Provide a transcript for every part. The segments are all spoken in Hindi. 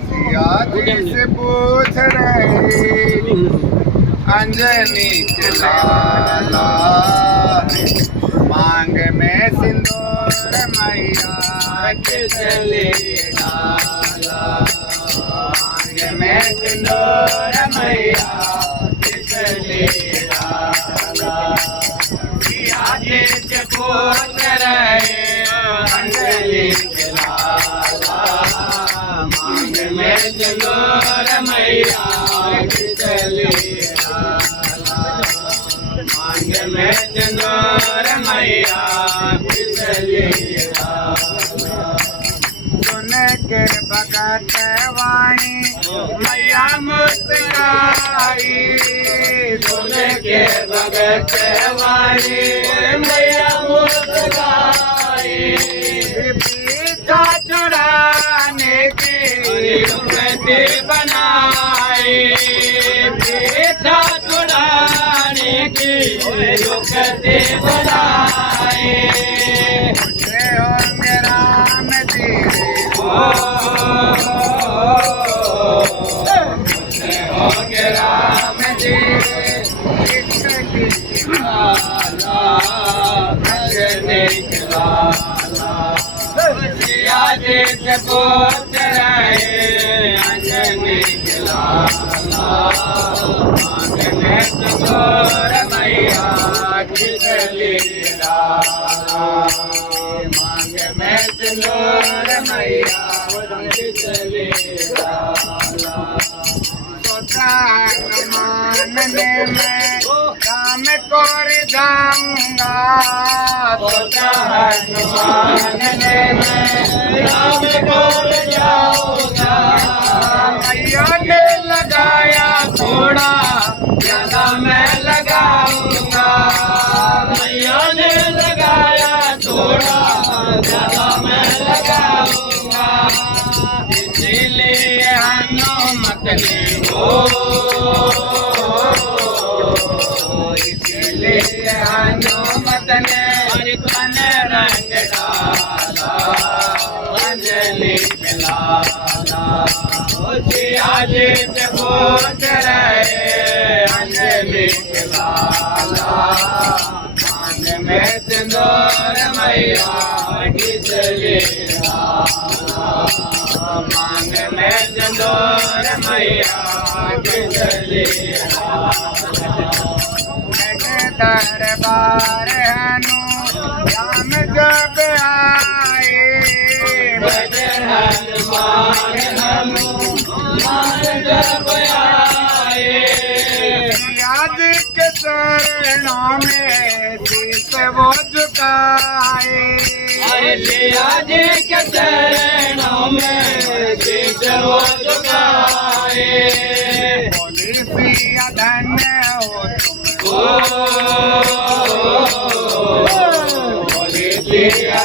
सियाजी से पूछ रहे अंजनी के लाला, मांग में सिंदूर मैया के चले डाला, मांग में सिंदूर मैया के चले डाला। सियाजी से पूछ रहे अंजनी के लाला, मांग में सिंदूर मैया के चले डाला, मांग में सिंदूर मैया के चले डाला। सुन के भगत वाणी मैया मुस्कुराई, सुन के भगत वाणी मैया मुस्कुराई, पीछा छुड़ाने की युक्ति बनाई, पीछा छुड़ाने की युक्ति बनाई। खुशे होंगे राम जी, खुशे होंगे राम जी, सियाजी से पूछ रहे अंजनी के लाला, मांग में सिंदूर मैया की चले डाला, मांग में सिंदूर मैया की चले डाला। सोचा मानने में राम को जाऊंगा, सोचा मानने में राम को जाऊंगा, मैया ने लगाया थोड़ा ज्यादा मैं लगाऊंगा, मैया ने लगाया थोड़ा ज्यादा मैं लगाऊंगा, इसीलिए हनुमत ने इसलिए हनुमत ने तन रंग डाला अंजनी के लाला। सियाजी से पूछ रहे अंजनी के लाला, मांग में सिंदूर मैया की चले डाला, मांग में सिंदूर मैया की चले डाला। दरबार हनु राम जब आए, हनुमान हनुमान जब आए, सियाजी के चरणों में शीश वो झुकाए, सियाजी के चरणों में शीश वो झुकाए, बोली सिया धन्य हो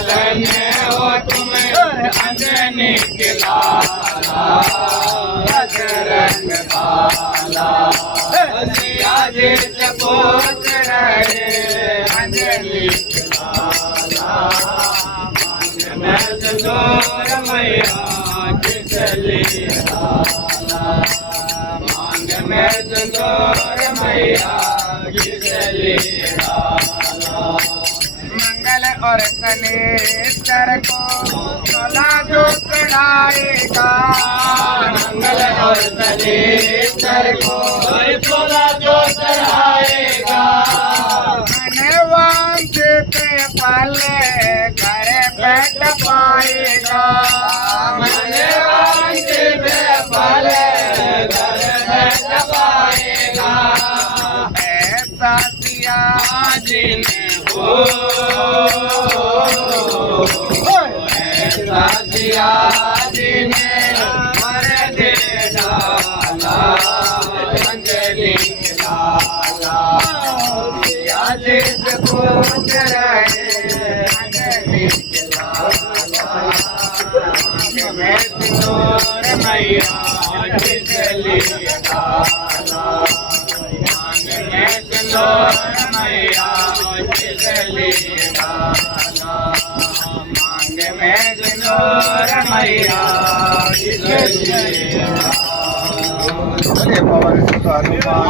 धन्य हो तुम अंजनी के लाला, रंग बाला। सियाजी से पूछ रहे अंजनी के लाला, मांग में सिंदूर मैया की चले डाला, मांग में सिंदूर मैया की चले डाला। मंगल और शनिचर को चला जो चढ़ाएगा, मंगल और शनिचर को चला जो चढ़ाएगा, मन वांछित फल घर बैठ पाएगा, मन वांछित फल घर बैठ पाएगा, ऐसा सियाजी ने ऐसा सियाजी ने मर दे डाला अंजनी के लाला। सियाजी से पूछ रहे अंजनी के लाला, मांग में सिंदूर मैया की चले डाला, मांग में सिंदूर मैया की चले डाला, मांग में सिंदूर मैया जय जय राम भले पवन सुत हनुमान